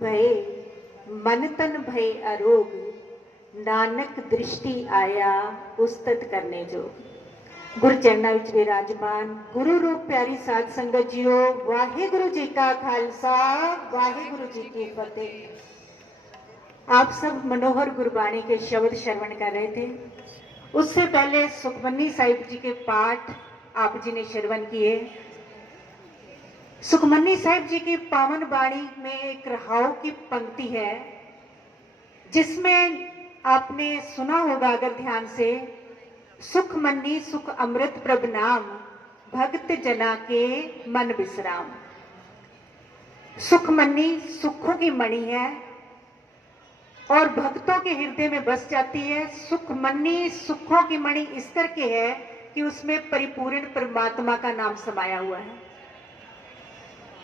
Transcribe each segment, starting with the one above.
भये मन तन भय अरोग, नानक दृष्टि आया उस्तत करने जोग। गुरु चरणा विच विराजमान गुरु रूप प्यारी साध संगत जीओ, वाहिगुरु जी का खालसा वाहिगुरु जी की फतेह। आप सब मनोहर गुरबाणी के शब्द श्रवण कर रहे थे। उससे पहले सुखमनी साहिब जी के पाठ आप जी ने श्रवण किए। सुखमनी साहिब जी की पावन बाणी में एक रहाव की पंक्ति है, जिसमें आपने सुना होगा अगर ध्यान से, सुख मन्नी सुख अमृत प्रभ नाम, भक्त जना के मन विश्राम। सुख मन्नी सुखों की मणि है और भक्तों के हृदय में बस जाती है। सुख मन्नी सुखों की मणि इस करके है कि उसमें परिपूर्ण परमात्मा का नाम समाया हुआ है।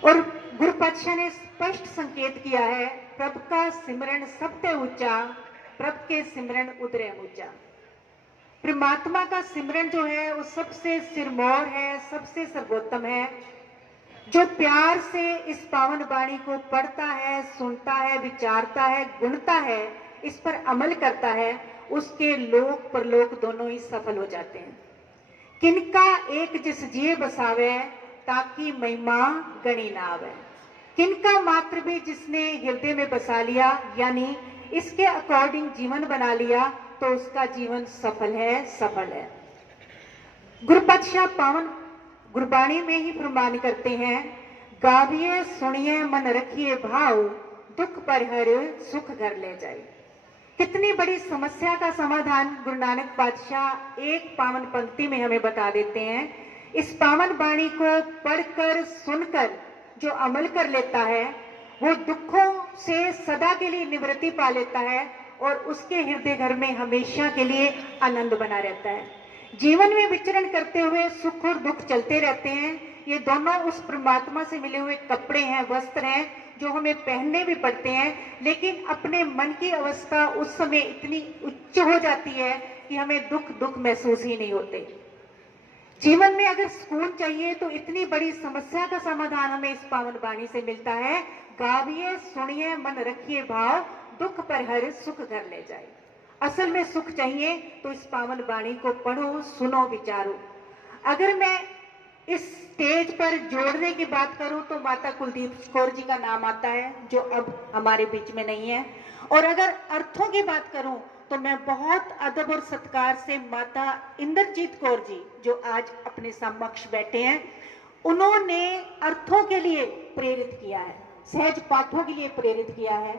और गुरु पातशाह ने स्पष्ट संकेत किया है, प्रभ का सिमरन सबसे ऊंचा, प्रभ के सिमरन उदरे ऊंचा। परमात्मा का सिमरन जो है वो सबसे सिरमौर है, सबसे सर्वोत्तम है। जो प्यार से इस पावन वाणी को पढ़ता है, सुनता है, विचारता है, गुणता है, इस पर अमल करता है, उसके लोक परलोक दोनों ही सफल हो जाते हैं। किनका एक जिस जिए बसावे, ताकि महिमा गणी ना आवे। किनका मात्र भी जिसने हृदय में बसा लिया, यानी इसके अकॉर्डिंग जीवन बना लिया, तो उसका जीवन सफल है, सफल है। गुरु पातशाह पावन गुरबाणी में ही प्रमाण करते हैं, गाविए सुनिए मन रखिए भाव, दुख पर हर सुख घर ले जाए। कितनी बड़ी समस्या का समाधान गुरु नानक पातशाह एक पावन पंक्ति में हमें बता देते हैं। इस पावन वाणी को पढ़कर सुनकर जो अमल कर लेता है, वो दुखों से सदा के लिए निवृत्ति पा लेता है और उसके हृदय घर में हमेशा के लिए आनंद बना रहता है। जीवन में विचरण करते हुए सुख और दुख चलते रहते हैं। ये दोनों उस परमात्मा से मिले हुए कपड़े हैं, वस्त्र हैं, जो हमें पहनने भी पड़ते हैं। लेकिन अपने मन की अवस्था उस समय इतनी उच्च हो जाती है कि हमें दुख महसूस ही नहीं होते। जीवन में अगर सुकून चाहिए तो इतनी बड़ी समस्या का समाधान हमें इस पावन वाणी से मिलता है। गाविए सुनिए मन रखिए भाव, दुख पर हर सुख घर ले जाए। असल में सुख चाहिए तो इस पावन वाणी को पढ़ो, सुनो, विचारो। अगर मैं इस स्टेज पर जोड़ने की बात करूं तो माता कुलदीप कौर जी का नाम आता है, जो अब हमारे बीच में नहीं है। और अगर अर्थों की बात करूं तो मैं बहुत अदब और सत्कार से माता इंद्रजीत कौर जी, जो आज अपने समक्ष बैठे हैं, उन्होंने अर्थों के लिए प्रेरित किया है, सहज पाठों के लिए प्रेरित किया है।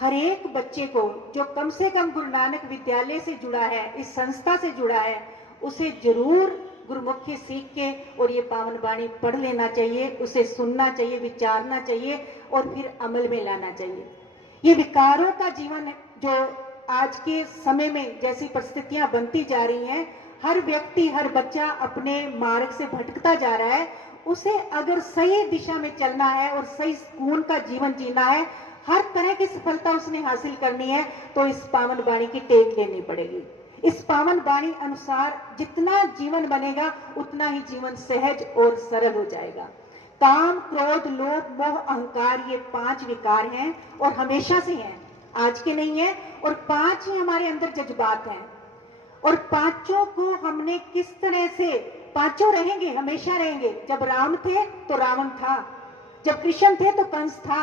हर एक बच्चे को जो कम से कम गुरु नानक विद्यालय से जुड़ा है, इस संस्था से जुड़ा है, उसे जरूर गुरुमुखी सीख के और ये पावन वाणी पढ़ लेना चाहिए, उसे सुनना चाहिए, विचारना चाहिए और फिर अमल में लाना चाहिए। ये विकारों का जीवन है जो आज के समय में जैसी परिस्थितियां बनती जा रही हैं, हर व्यक्ति, हर बच्चा अपने मार्ग से भटकता जा रहा है। उसे अगर सही दिशा में चलना है और सही सुकून का जीवन जीना है, हर तरह की सफलता उसने हासिल करनी है, तो इस पावन वाणी की टेक लेनी पड़ेगी। इस पावन वाणी अनुसार जितना जीवन बनेगा उतना ही जीवन सहज और सरल हो जाएगा। काम, क्रोध, लोभ, मोह, अहंकार, ये 5 विकार हैं और हमेशा से हैं, आज के नहीं है। और 5 ही हमारे अंदर जज्बात हैं और 5 को हमने किस तरह से, 5 रहेंगे, हमेशा रहेंगे। जब राम थे तो रावण था, जब कृष्ण थे तो कंस था।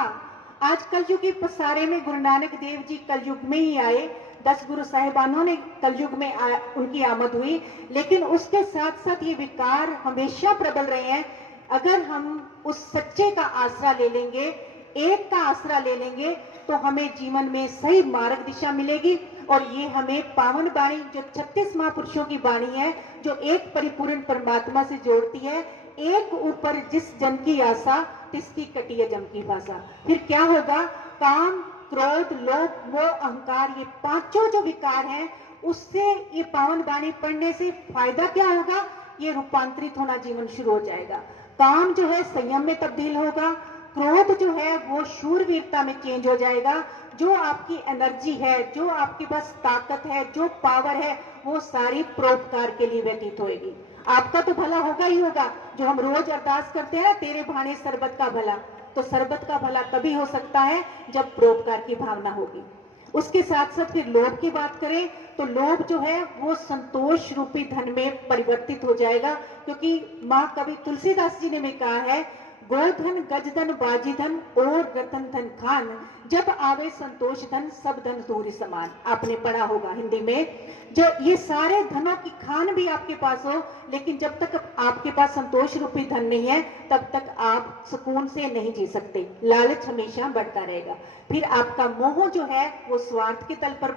आज कलयुग के पसारे में गुरु नानक देव जी कलयुग में ही आए, 10 गुरु साहिबानों ने कलयुग में उनकी आमद हुई, लेकिन उसके साथ साथ ये विकार हमेशा प्रबल रहे हैं। अगर हम उस सच्चे का आसरा ले लेंगे, एक का आसरा ले लेंगे, तो हमें जीवन में सही मार्ग दिशा मिलेगी। और ये हमें पावन वाणी जो 36 महापुरुषों की वाणी है, जो एक परिपूर्ण परमात्मा से जोड़ती है, एक ऊपर जिस जन की आशा, तिसकी कटिय जम की भाषा। फिर क्या होगा? काम, क्रोध, लोभ, मोह, अहंकार, ये 5 जो विकार हैं, उससे ये पावन वाणी पढ़ने से फायदा क्या होगा? ये रूपांतरित होना जीवन शुरू हो जाएगा। काम जो है संयम में तब्दील होगा, क्रोध जो है वो शूरवीरता में चेंज हो जाएगा। जो आपकी एनर्जी है, जो आपके पास ताकत है, जो पावर है, वो सारी परोपकार के लिए व्यतीत होगी। आपका तो भला होगा ही होगा, जो हम रोज अरदास करते हैं ना, तेरे भाने सरबत का भला, तो शरबत का भला तभी हो सकता है जब परोपकार की भावना होगी। उसके साथ साथ फिर लोभ की बात करें तो लोभ जो है वो संतोष रूपी धन में परिवर्तित हो जाएगा, क्योंकि माँ कवि तुलसीदास जी ने में कहा है, गोधन गजधन बाजीधन और रतन धन खान, जब आवे संतोष धन सब धन दूरी समान। आपने पढ़ा होगा हिंदी में, जो ये सारे धनों की खान भी आपके पास हो, लेकिन जब तक आपके पास संतोष रूपी धन नहीं है तब तक आप सुकून से नहीं जी सकते। लालच हमेशा बढ़ता रहेगा। फिर आपका मोह जो है वो स्वार्थ के तल पर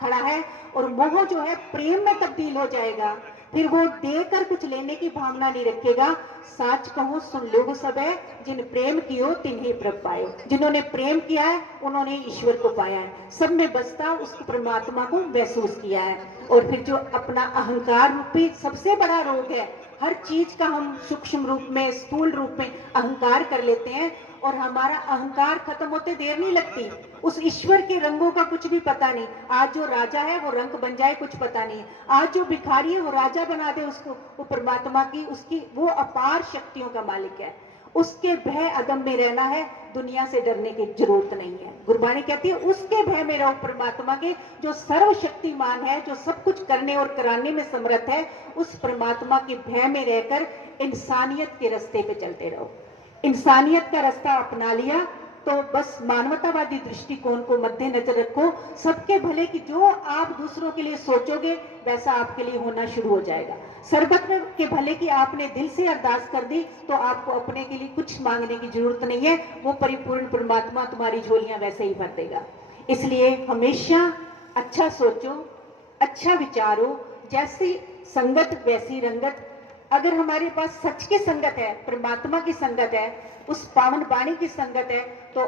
खड़ा है, और मोह जो है प्रेम में तब्दील हो जाएगा। फिर वो देकर कुछ लेने की भावना नहीं रखेगा। साच कहूं सुन लो सब है, जिन प्रेम कियो तिन्हें प्रभ पायो। जिन्होंने प्रेम किया है उन्होंने ईश्वर को पाया है। सब में बसता उस परमात्मा को महसूस किया है। और फिर जो अपना अहंकार रूपी सबसे बड़ा रोग है, हर चीज का हम सूक्ष्म रूप में, स्थूल रूप में अहंकार कर लेते हैं, और हमारा अहंकार खत्म होते देर नहीं लगती। उस ईश्वर के रंगों का कुछ भी पता नहीं। आज जो राजा है वो रंग बन जाए कुछ पता नहीं। आज जो भिखारी है वो राजा बना दे उसको, वो परमात्मा की, उसकी वो अपार शक्तियों का मालिक है। उसके भय अदम में रहना है, दुनिया से डरने की जरूरत नहीं है। गुरबाणी कहती है उसके भय में रहो, परमात्मा के, जो सर्वशक्तिमान है, जो सब कुछ करने और कराने में समर्थ है। उस परमात्मा के भय में रहकर इंसानियत के रास्ते पे चलते रहो। इंसानियत का रास्ता अपना लिया तो बस मानवतावादी दृष्टिकोण को मद्देनजर रखो। सबके भले की जो आप दूसरों के लिए सोचोगे वैसा आपके लिए होना शुरू हो जाएगा। सरबत में के भले की आपने दिल से अरदास कर दी तो आपको अपने के लिए कुछ मांगने की जरूरत नहीं है। वो परिपूर्ण परमात्मा तुम्हारी झोलियां वैसे ही भर देगा। इसलिए हमेशा अच्छा सोचो, अच्छा विचारो, जैसी संगत वैसी रंगत। अगर हमारे पास सच की संगत है, परमात्मा की संगत है, उस पावन वाणी की संगत है, तो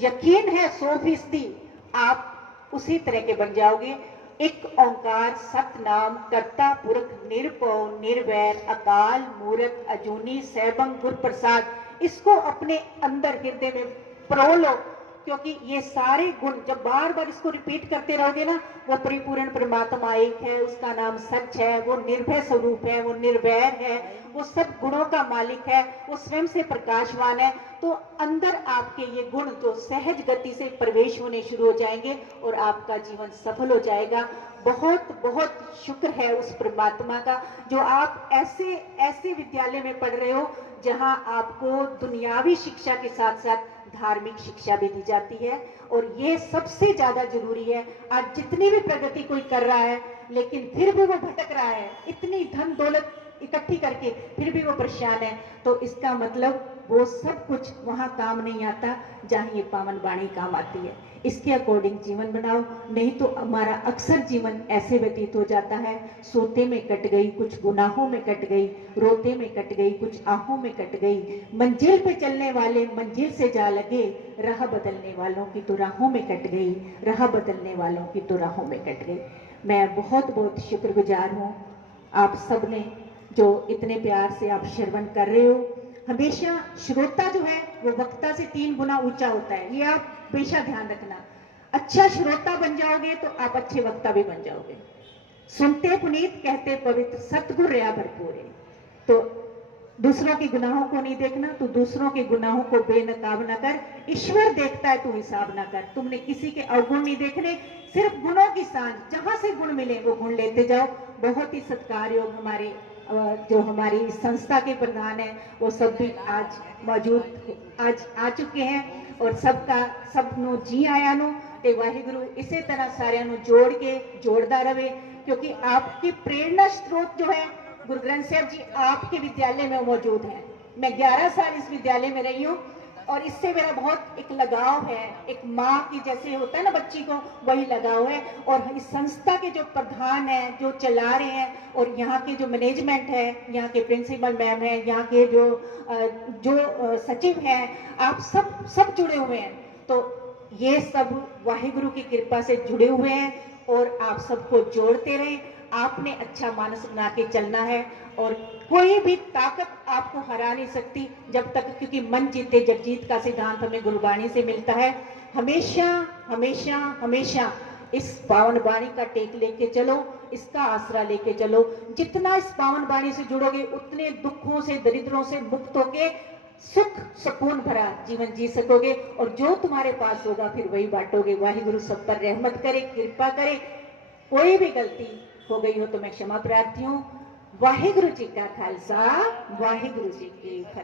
यकीन है 100% आप उसी तरह के बन जाओगे। एक ओंकार सतनाम कर्ता पुरख निरभव निर्वैर अकाल मूरत अजूनी सैभं गुर प्रसाद, इसको अपने अंदर हृदय में परो लो, क्योंकि ये सारे गुण जब बार बार इसको रिपीट करते रहोगे ना, वो परिपूर्ण परमात्मा एक है, उसका नाम सच है, वो निर्भय स्वरूप है, वो निर्वैर है, वो सब गुणों का मालिक है, वो स्वयं से प्रकाशवान है। तो अंदर आपके ये गुण जो सहज गति से प्रवेश होने शुरू हो जाएंगे और आपका जीवन सफल हो जाएगा। बहुत बहुत शुक्र है उस परमात्मा का जो आप ऐसे ऐसे विद्यालय में पढ़ रहे हो जहां आपको दुनियावी शिक्षा के साथ साथ धार्मिक शिक्षा भी दी जाती है। और ये सबसे ज्यादा जरूरी है। आज जितनी भी प्रगति कोई कर रहा है लेकिन फिर भी वो भटक रहा है, इतनी धन दौलत इकट्ठी करके फिर भी वो परेशान है, तो इसका मतलब वो सब कुछ वहां काम नहीं आता जहां ये पावन वाणी काम आती है। इसके अकॉर्डिंग जीवन बनाओ, नहीं तो हमारा अक्सर जीवन ऐसे व्यतीत हो जाता है, सोते में कट गई, कुछ गुनाहों में कट गई, रोते में कट गई, कुछ आहों में कट गई। मंजिल पे चलने वाले मंजिल से जा लगे, राह बदलने वालों की तो राहों में कट गई, राह बदलने वालों की तो राहों में कट गई। मैं बहुत बहुत शुक्रगुजार हूँ आप सब ने जो इतने प्यार से आप श्रवण कर रहे हो। हमेशा श्रोता जो है वो वक्ता से 3 गुना ऊंचा होता है, ये आप हमेशा ध्यान रखना। अच्छा श्रोता बन जाओगे तो आप अच्छे वक्ता भी बन जाओगे। सुनते पुनीत कहते पवित्र सतगुर रया भरपूर है। तो दूसरों के गुनाहों को नहीं देखना, तो दूसरों के गुनाहों को बेनकाब न कर, ईश्वर देखता है तू हिसाब ना कर। तुमने किसी के अवगुण नहीं देखने, सिर्फ गुणों की सांझ, जहां से गुण मिले वो गुण लेते जाओ। बहुत ही सत्कार योग हमारे जो हमारी संस्था के प्रधान है वो सब भी आज मौजूद आज आ चुके हैं, और सबका सबनों जी आया नो ते वाहिगुरु इसे तरह सारियां नु जोड़ के जोड़दा रहे, क्योंकि आपकी प्रेरणा स्रोत जो है गुरु ग्रंथ साहब जी आपके विद्यालय में मौजूद है। मैं 11 साल इस विद्यालय में रही हूँ और इससे मेरा बहुत एक लगाव है, एक माँ की जैसे होता है ना बच्ची को, वही लगाव है। और इस संस्था के जो प्रधान हैं, जो चला रहे हैं, और यहाँ के जो मैनेजमेंट है, यहाँ के प्रिंसिपल मैम है, यहाँ के जो सचिव हैं, आप सब जुड़े हुए हैं। तो ये सब वाहिगुरु की कृपा से जुड़े हुए हैं और आप सबको जोड़ते रहें। आपने अच्छा मानस बना के चलना है और कोई भी ताकत आपको हरा नहीं सकती जब तक, क्योंकि मन जीते जग जीत का सिद्धांत हमें गुरबाणी से मिलता है। हमेशा हमेशा हमेशा इस पावन वाणी का टेक लेके चलो, इसका आसरा लेके चलो। जितना इस पावन वाणी से जुड़ोगे उतने दुखों से दरिद्रों से मुक्त होके सुख सुकून भरा जीवन जी सकोगे और जो तुम्हारे पास होगा फिर वही बांटोगे। वाहिगुरु सब पर रहमत करे, कृपा करे। कोई भी गलती हो गई हो तो मैं क्षमा प्रार्थी हूँ। वाहिगुरु जी का खालसा, वाहिगुरु जी की फतेह।